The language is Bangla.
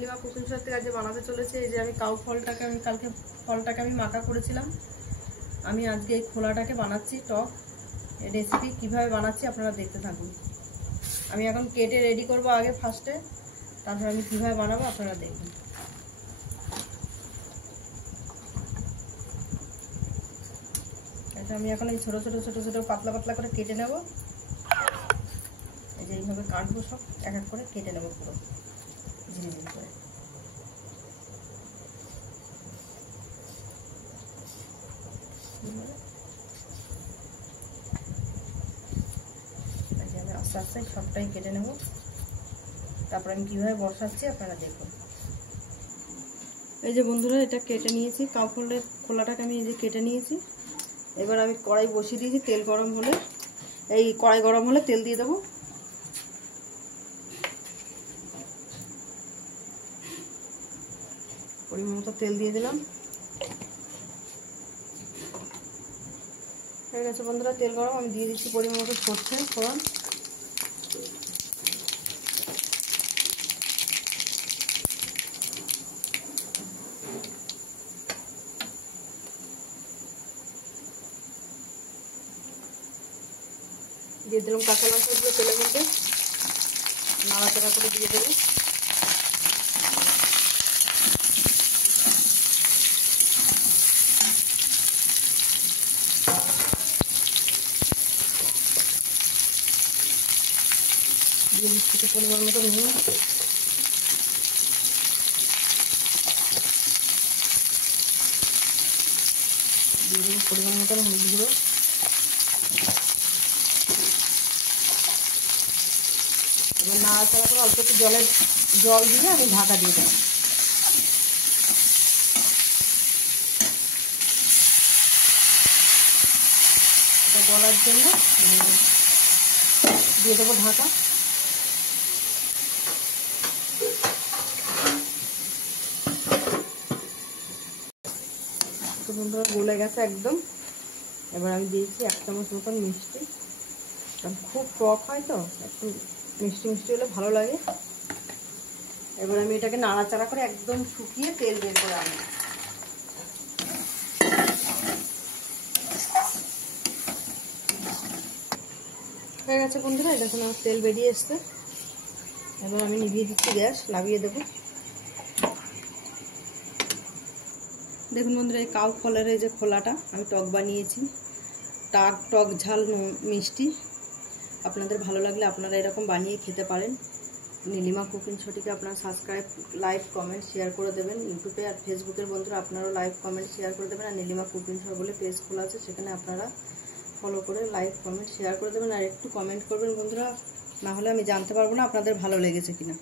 নীলিমা কুকিং শো থেকে আজকে বানাতে চলেছে। এই যে আমি কাউ ফলটাকে কালকে ফলটাকে মাখা করেছিলাম, আমি আজকে এই খোলাটাকে বানাচ্ছি টক। এই রেসিপি কীভাবে বানাচ্ছি আপনারা দেখতে থাকুন। আমি এখন কেটে রেডি করব আগে ফার্স্টে, তারপর আমি কীভাবে বানাবো আপনারা দেখুন। এটা আমি এখন এই ছোটো ছোটো ছোটো ছোটো পাতলা পাতলা করে কেটে নেব। এই যে এইভাবে কাটবো, সব এক এক করে কেটে নেব পুরো ঝিরিঝিরি করে। আমি আস্তে আস্তে সবটাই কেটে নেব, তারপর আমি কীভাবে বসাচ্ছি আপনারা দেখুন। এই যে বন্ধুরা, এটা কেটে নিয়েছি, কাউ ফলের খোলাটাকে আমি এই যে কেটে নিয়েছি। এবার আমি কড়াই বসিয়ে দিয়েছি, তেল গরম হলে কড়াই গরম হলে তেল দিয়ে দেবো। পরিমাণ মতো তেল দিয়ে দিলাম। হয়ে গেছে বন্ধুরা তেল গরম, আমি দিয়ে দিচ্ছি পরিমাণ মতো সরষে ফোড়ন। দিয়ে দিলাম কাঁচা লঙ্কাগুলো তেলের মধ্যে, নাড়াচাড়া করে দিয়ে দেবো। দিয়ে দিচ্ছি পরিমাণ মতো নুন, দিয়ে দেবো পরিমাণ মতো হলুদ গুঁড়ো। এবার নাড়াচাড়া করে অল্প একটু জল দিয়ে আমি ঢাকা দিয়ে দেবো। এটা গলার জন্য দিয়ে দেবো ঢাকা। সুন্দর গলে গেছে একদম। এবার আমি দিয়েছি 1 চামচ মতন মিষ্টি, কারণ খুব টক হয় তো একটু মিষ্টি মিষ্টি হলে ভালো লাগে। এবার আমি এটাকে নাড়াচাড়া করে একদম শুকিয়ে তেল বের করে আনবো। হয়ে গেছে বন্ধুরা, এটা এখন আমার তেল বেরিয়ে এসছে। এবার আমি নিভিয়ে দিচ্ছি গ্যাস, নামিয়ে দেবো। দেখুন বন্ধুরা, এই কাউ ফলের এই যে খোলাটা আমি টক বানিয়েছি, টক ঝাল মিষ্টি। আপনাদের ভালো লাগলে আপনারা এরকম বানিয়ে খেতে পারেন। নীলিমা কুকিং শোটিকে আপনারা সাবস্ক্রাইব, লাইক, কমেন্ট, শেয়ার করে দেবেন। ইউটিউবে আর ফেসবুকের বন্ধুরা আপনারাও লাইক, কমেন্ট, শেয়ার করে দেবেন। আর নীলিমা কুকিং শো বলে পেজ খোলা আছে, সেখানে আপনারা ফলো করে লাইক, কমেন্ট, শেয়ার করে দেবেন। আর একটু কমেন্ট করবেন বন্ধুরা, না হলে আমি জানতে পারবো না আপনাদের ভালো লেগেছে কিনা।